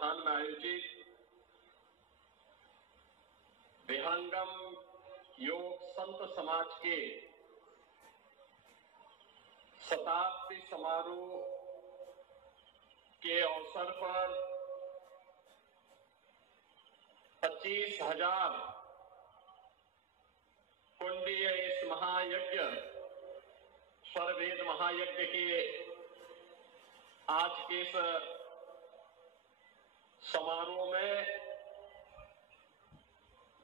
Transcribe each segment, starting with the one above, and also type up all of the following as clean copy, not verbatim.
तत्वावधान में आयोजित विहंगम योग संत समाज के शताब्दी समारोह के अवसर पर 25,000 कुंडीय इस महायज्ञ स्वरवेद महायज्ञ के आज के इस समारोह में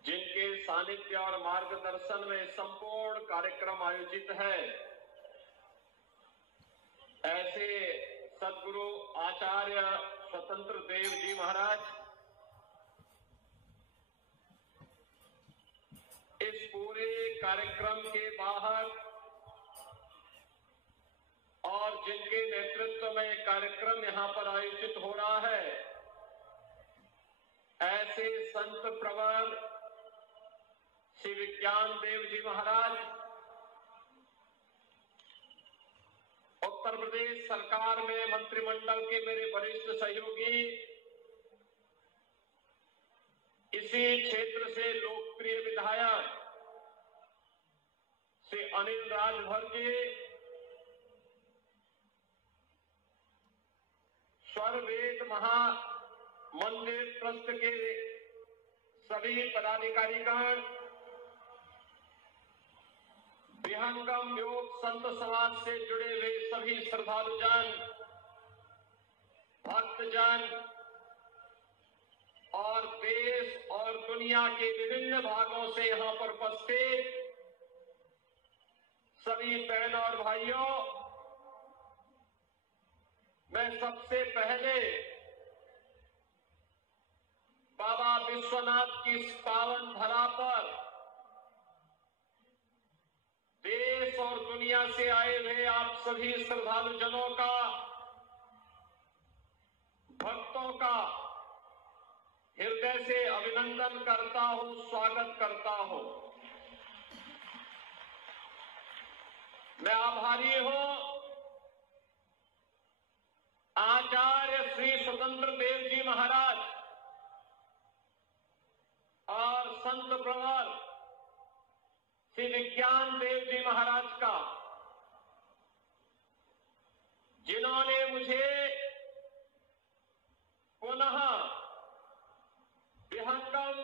जिनके सानिध्य और मार्गदर्शन में संपूर्ण कार्यक्रम आयोजित है, ऐसे सद्गुरु आचार्य स्वतंत्र देव जी महाराज इस पूरे कार्यक्रम के वाहक और जिनके नेतृत्व में कार्यक्रम यहां पर आयोजित हो रहा है, ऐसे संत प्रवर श्री विज्ञान देव जी महाराज, उत्तर प्रदेश सरकार में मंत्रिमंडल के मेरे वरिष्ठ सहयोगी, इसी क्षेत्र से लोकप्रिय विधायक श्री अनिल राजभर जी, स्वरवेद महामंदिर ट्रस्ट के सभी पदाधिकारीगण, विहंगम योग संत समाज से जुड़े हुए सभी श्रद्धालुजन, भक्तजन और देश और दुनिया के विभिन्न भागों से यहां पर उपस्थित सभी बहन और भाइयों, मैं सबसे पहले बाबा विश्वनाथ की इस पावन धरा पर देश और दुनिया से आए हुए आप सभी श्रद्धालुजनों का, भक्तों का हृदय से अभिनंदन करता हूं, स्वागत करता हूं। मैं आभारी हूं आचार्य श्री स्वतंत्र देव जी महाराज और संत प्रवर श्री विज्ञान देव जी महाराज का, जिन्होंने मुझे पुनः विहंगम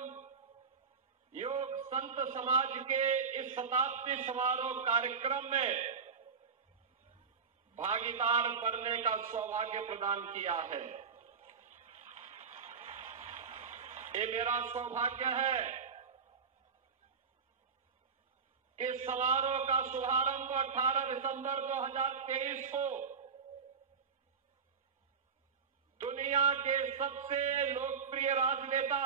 योग संत समाज के इस शताब्दी समारोह कार्यक्रम में भागीदार बनने का सौभाग्य प्रदान किया है। ये मेरा सौभाग्य है कि समारोह का शुभारंभ 18 दिसंबर 2023 को दुनिया के सबसे लोकप्रिय राजनेता,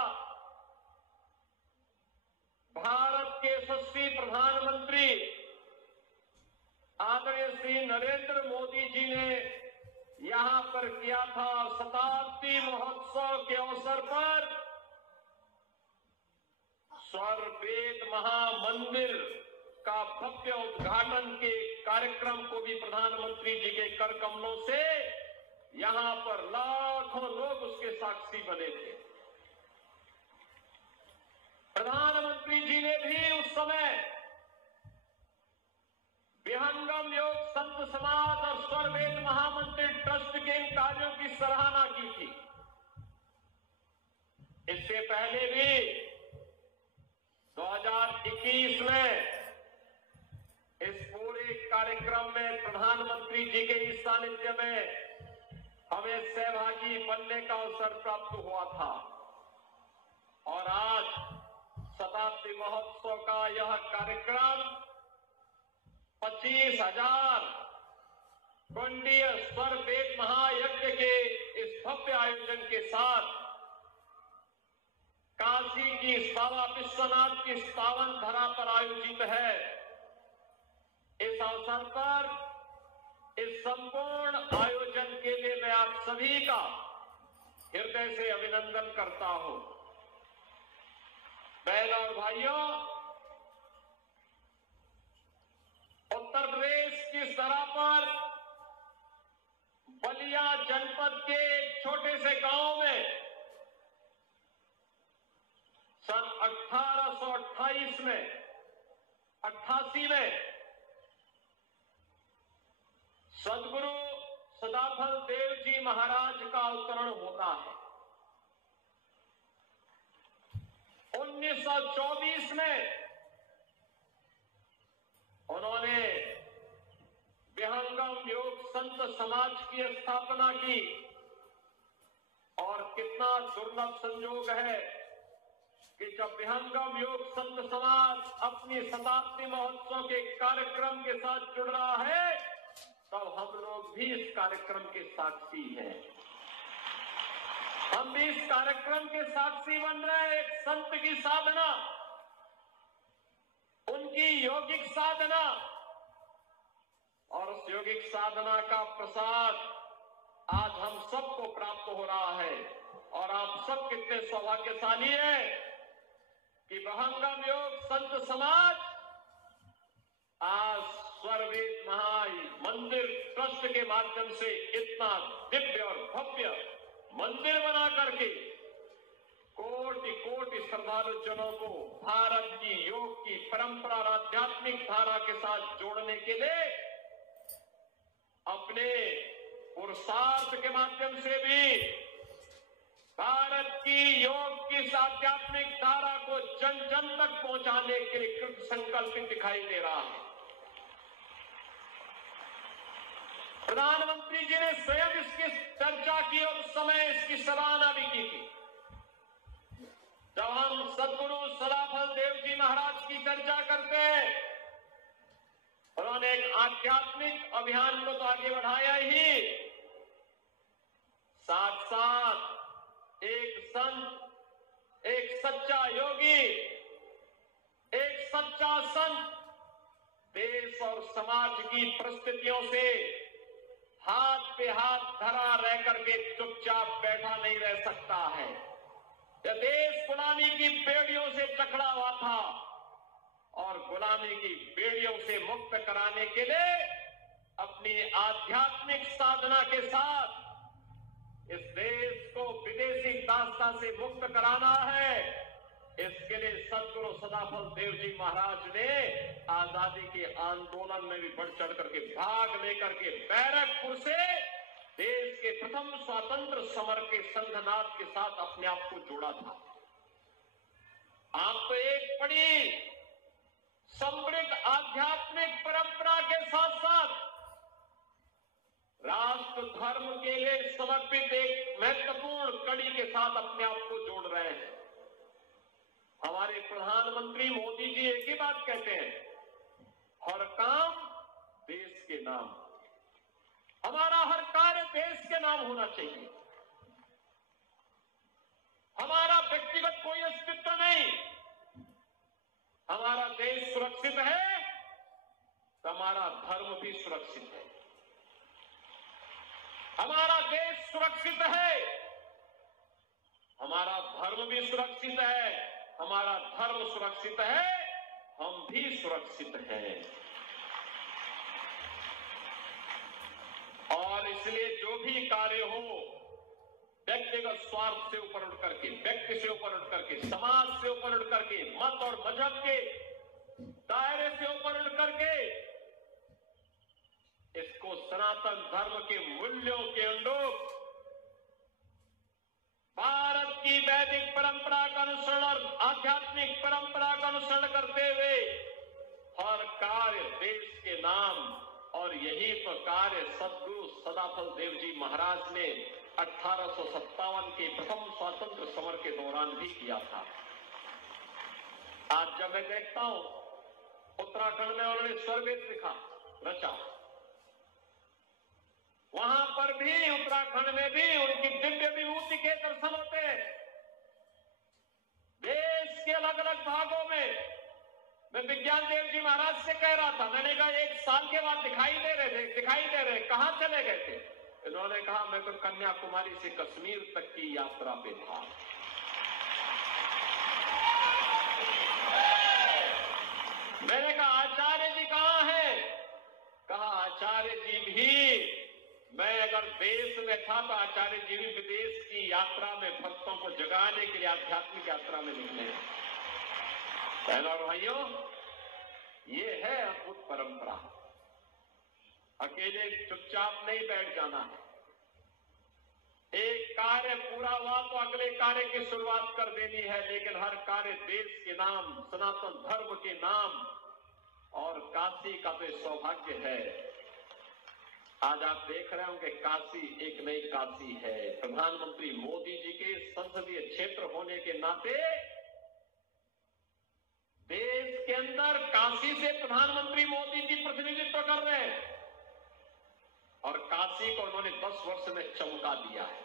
भारत के यशस्वी प्रधानमंत्री आदरणीय श्री नरेंद्र मोदी जी ने यहां पर किया था। शताब्दी महोत्सव के अवसर पर स्वरवेद महामंदिर का भव्य उद्घाटन के कार्यक्रम को भी प्रधानमंत्री जी के कर कमलों से यहां पर लाखों लोग उसके साक्षी बने थे। प्रधानमंत्री जी ने भी उस समय विहंगम योग संत समाज और स्वरवेद महामंदिर ट्रस्ट के इन कार्यों की सराहना की थी। इससे पहले भी 2021 में इस पूरे कार्यक्रम में प्रधानमंत्री जी के इस सानिध्य में हमें सहभागी बनने का अवसर प्राप्त हुआ था और आज शताब्दी महोत्सव का यह कार्यक्रम 25,000 कुंडीय स्वरवेद महायज्ञ के इस भव्य आयोजन के साथ काशी की बाबा विश्वनाथ की पावन धरा पर आयोजित है। इस अवसर पर इस संपूर्ण आयोजन के लिए मैं आप सभी का हृदय से अभिनंदन करता हूं। बहनों और भाइयों, उत्तर प्रदेश की धरा पर बलिया जनपद के एक छोटे से गांव में 1888 में 88 में सदगुरु सदाफल देव जी महाराज का अवतरण होता है। 1924 में उन्होंने विहंगम योग संत समाज की स्थापना की और कितना दुर्लभ संयोग है कि जब विहंगम योग संत समाज अपनी शताब्दी महोत्सव के कार्यक्रम के साथ जुड़ रहा है तब हम लोग भी इस कार्यक्रम के साक्षी हैं। हम भी इस कार्यक्रम के साक्षी बन रहे हैं। एक संत की साधना, उनकी यौगिक साधना और उस यौगिक साधना का प्रसाद आज हम सबको प्राप्त हो रहा है। और आप सब कितने सौभाग्यशाली हैं कि विहंगम योग संत समाज आज स्वरवेद मंदिर ट्रस्ट के माध्यम से इतना दिव्य और भव्य मंदिर बना करके कोटि कोटि श्रद्धालु जनों को भारत की योग की परंपरा और आध्यात्मिक धारा के साथ जोड़ने के लिए अपने पुरुषार्थ के माध्यम से भी भारत की योग की आध्यात्मिक धारा को जन जन तक पहुंचाने के लिए कृत संकल्पित दिखाई दे रहा है। प्रधानमंत्री जी ने स्वयं इसकी चर्चा की और उस समय इसकी सराहना भी की थी। जब हम सदगुरु सदाफल देव जी महाराज की चर्चा करते हैं, उन्होंने एक आध्यात्मिक अभियान को तो आगे बढ़ाया ही, साथ साथ एक संत, एक सच्चा योगी, एक सच्चा संत देश और समाज की परिस्थितियों से हाथ पे हाथ धरा रह करके चुपचाप बैठा नहीं रह सकता है। यह देश गुलामी की बेड़ियों से जकड़ा हुआ था और गुलामी की बेड़ियों से मुक्त कराने के लिए अपनी आध्यात्मिक साधना के साथ इस देश को विदेशी दास्ता से मुक्त कराना है। इसके लिए सदगुरु सदाफल देव जी महाराज ने आजादी के आंदोलन में भी बढ़ चढ़ करके भाग लेकर के बैरकपुर से देश के प्रथम स्वतंत्र समर के संघनाथ के साथ अपने आप को जोड़ा था। आप तो एक बड़ी समृद्ध आध्यात्मिक परंपरा के साथ साथ राष्ट्र धर्म के लिए समर्पित एक महत्वपूर्ण कड़ी के साथ अपने आप को जोड़ रहे हैं। हमारे प्रधानमंत्री मोदी जी एक ही बात कहते हैं, हर काम देश के नाम। हमारा हर कार्य देश के नाम होना चाहिए। हमारा व्यक्तिगत कोई अस्तित्व नहीं। हमारा देश सुरक्षित है तो हमारा धर्म भी सुरक्षित है। हमारा देश सुरक्षित है, हमारा धर्म भी सुरक्षित है। हमारा धर्म सुरक्षित है, हम भी सुरक्षित हैं। और इसलिए जो भी कार्य हो, व्यक्तिगत स्वार्थ से ऊपर उठ करके, व्यक्ति से ऊपर उठ करके, समाज से ऊपर उठ करके, मत और मजहब के दायरे से ऊपर उठ करके इसको सनातन धर्म के मूल्यों के अनुरूप भारत की वैदिक परंपरा का अनुसरण और आध्यात्मिक परंपरा का अनुसरण करते हुए हर कार्य देश के नाम। और यही तो कार्य सदगुरु सदाफल देव जी महाराज ने 1857 के प्रथम स्वतंत्र समर के दौरान भी किया था। आज जब मैं देखता हूं उत्तराखंड में उन्होंने स्वरवेद लिखा, रचा, वहां पर भी उत्तराखंड में भी उनकी दिव्य विभूति के दर्शन होते हैं। देश के अलग अलग भागों में मैं विज्ञान देव जी महाराज से कह रहा था, मैंने कहा 1 साल के बाद दिखाई दे रहे, कहां चले गए थे? इन्होंने कहा मैं तो कन्याकुमारी से कश्मीर तक की यात्रा पे था। मैंने कहा आचार्य जी कहां हैं? कहा आचार्य जी भी, मैं अगर देश में था तो आचार्य जी भी विदेश की यात्रा में भक्तों को जगाने के लिए आध्यात्मिक यात्रा में निकले। बहनों और भाइयों, ये है अद्भुत परंपरा। अकेले चुपचाप नहीं बैठ जाना है। एक कार्य पूरा हुआ तो अगले कार्य की शुरुआत कर देनी है, लेकिन हर कार्य देश के नाम, सनातन धर्म के नाम, और काशी का तो सौभाग्य है। आज आप देख रहे होंगे काशी एक नई काशी है। प्रधानमंत्री मोदी जी के संसदीय क्षेत्र होने के नाते देश के अंदर काशी से प्रधानमंत्री मोदी जी प्रतिनिधित्व कर रहे हैं, और काशी को उन्होंने 10 वर्ष में चमका दिया है।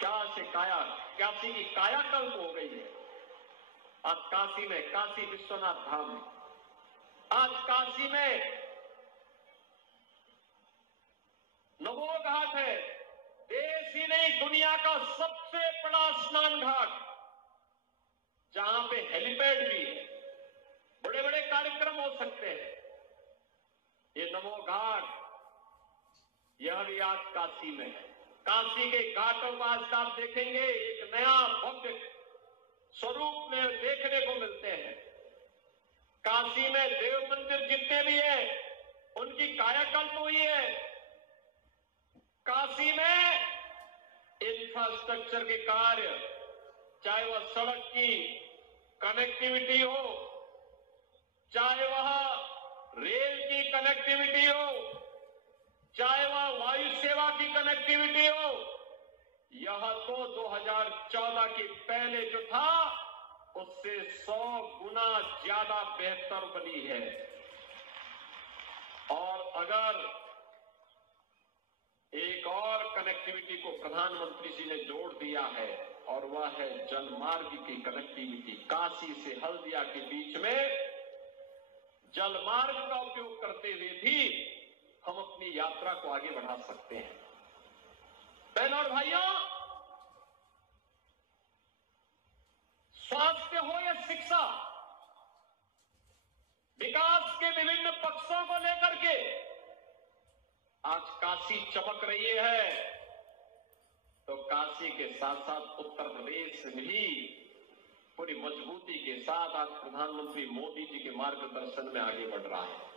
काशी की कायाकल्प हो गई है। आज काशी में काशी विश्वनाथ धाम है। आज काशी में नमो घाट है। देश ही नहीं, दुनिया का सबसे बड़ा स्नान घाट, जहां पे हेलीपैड भी है, बड़े बड़े कार्यक्रम हो सकते हैं। ये नमो घाट, यह भी आज काशी में है। काशी के घाटों को आज आप देखेंगे एक नया भव्य स्वरूप में देखने को मिलते हैं। काशी में देव मंदिर जितने भी हैं, उनकी कायाकल्प हुई है। काशी में इंफ्रास्ट्रक्चर के कार्य, चाहे वह सड़क की कनेक्टिविटी हो, चाहे वह रेल की कनेक्टिविटी हो, चाहे वह वायु सेवा की कनेक्टिविटी हो, यह तो 2014 के पहले जो था उससे 100 गुना ज्यादा बेहतर बनी है। और अगर एक और कनेक्टिविटी को प्रधानमंत्री जी ने जोड़ दिया है, और वह है जलमार्ग की कनेक्टिविटी। काशी से हल्दिया के बीच में जलमार्ग का उपयोग करते हुए भी हम अपनी यात्रा को आगे बढ़ा सकते हैं। बहनों और भाइयों, स्वास्थ्य हो या शिक्षा, विकास के विभिन्न पक्षों को लेकर के आज काशी चमक रही है, तो काशी के साथ साथ उत्तर प्रदेश भी पूरी मजबूती के साथ आज प्रधानमंत्री मोदी जी के मार्गदर्शन में आगे बढ़ रहा है।